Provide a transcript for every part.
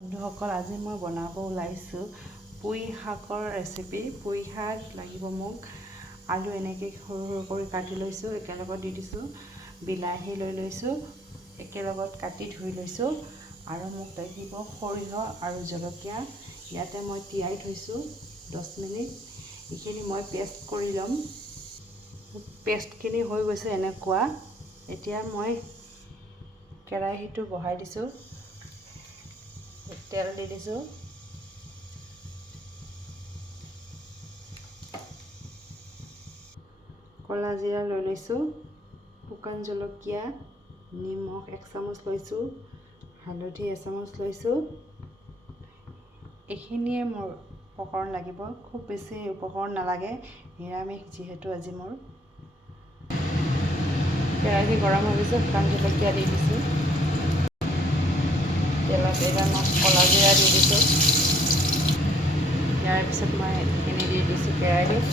বন্ধুসকল, আজি মই বনাব ওলাইছোঁ পুঁই শাকৰ ৰেচিপি। পুঁই শাক লাগিব মোক। আলু এনেকৈ সৰু সৰু কৰি কাটি লৈছোঁ, একেলগত দি দিছোঁ। বিলাহী লৈ লৈছোঁ, একেলগত কাটি ধুই লৈছোঁ। আৰু মোক লাগিব সৰিয়হ আৰু জলকীয়া। ইয়াতে মই তিয়াই থৈছোঁ 10 মিনিট। এইখিনি মই পেষ্ট কৰি ল'ম। পেষ্টখিনি হৈ গৈছে এনেকুৱা। এতিয়া মই কেৰাহীটো বহাই দিছোঁ, তেল দি দিছোঁ। ক'লা জিৰা লৈ লৈছোঁ, শুকান জলকীয়া, নিমখ 1 চামুচ লৈছোঁ, হালধি 1 চামুচ লৈছোঁ। এইখিনিয়ে মোৰ উপকৰণ লাগিব, খুব বেছি উপকৰণ নালাগে, নিৰামিষ যিহেতু আজি মোৰ। কেৰাহী গৰম হৈ গৈছে, শুকান জলকীয়া দি দিছোঁ। তেলত এইবাৰ মই ক'লা জিৰা দি দিছোঁ। ইয়াৰ পিছত মই এইখিনি দি দিছোঁ কেৰাহীত।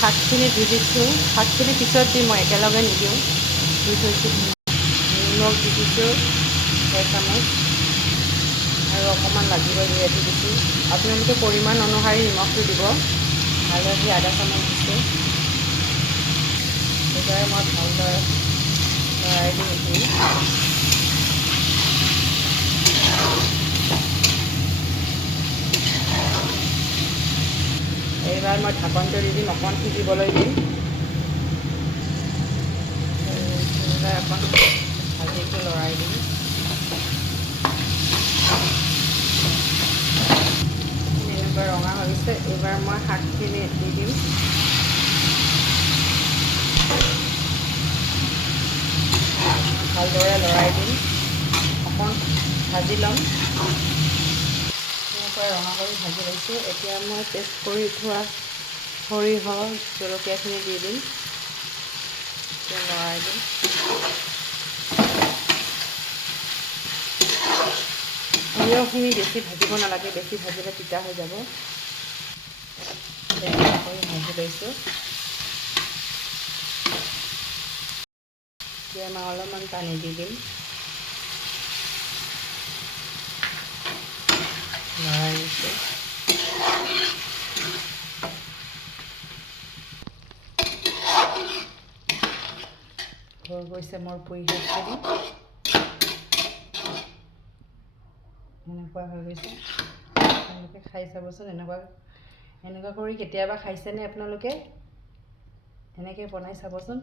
শাকখিনি দি দিছোঁ। শাকখিনি পিছত দিম, মই একেলগে নিদিওঁ। ধুই থৈছোঁ। নিমখ দি দিছোঁ 1 চামুচ, আৰু অকণমান লাগিব যিহেতু দিছোঁ। আপোনালোকে পৰিমাণ অনুসৰি নিমখটো দিব। হালধি 1/2 চামুচ দিছোঁ। এইবাৰ মই ভালদৰে লৰাই দিম এইখিনি। এইবাৰ মই ঢাকনটো দি দিম, অকণমান সিজিবলৈ দিম। এইবাৰ অকণ ভালকৈ লৰাই দিম। এনেকুৱা ৰঙা হৈছে। এইবাৰ মই শাকখিনি দি দিম। ভালদৰে লৰাই দিম, অকণ ভাজি ল'ম। এনেকুৱা ৰঙা কৰি ভাজি লৈছোঁ। এতিয়া মই পেষ্ট কৰি থোৱা সৰিয়হ জলকীয়াখিনি দি দিম। এতিয়া লৰাই দিম। সৰিয়হখিনি বেছি ভাজিব নালাগে, বেছি ভাজিলে তিতা হৈ যাব। তেনেকুৱা কৰি ভাজি লৈছোঁ। এতিয়া মই অলপমান পানী দি দিম। লৰাই দিছোঁ। হৈ গৈছে মোৰ পুঁই শাকখিনি। এনেকুৱা হৈ গৈছে। আপোনালোকে খাই চাবচোন। এনেকুৱা কৰি কেতিয়াবা খাইছেনে আপোনালোকে? এনেকৈ বনাই চাবচোন।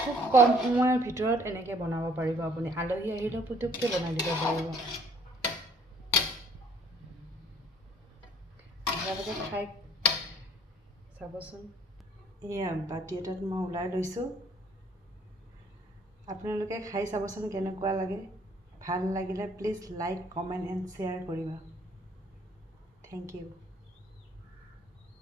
খুব কম সময়ৰ ভিতৰত এনেকৈ বনাব পাৰিব আপুনি। আলহী আহিলেও পুটুককৈ বনাই দিব পাৰিব। আপোনালোকে খাই চাবচোন। এয়া বাতি এটাত মই ওলাই লৈছোঁ। আপোনালোকে খাই চাবচোন কেনেকুৱা লাগে। ভাল লাগিলে please like, comment and share কৰিবা। Thank U.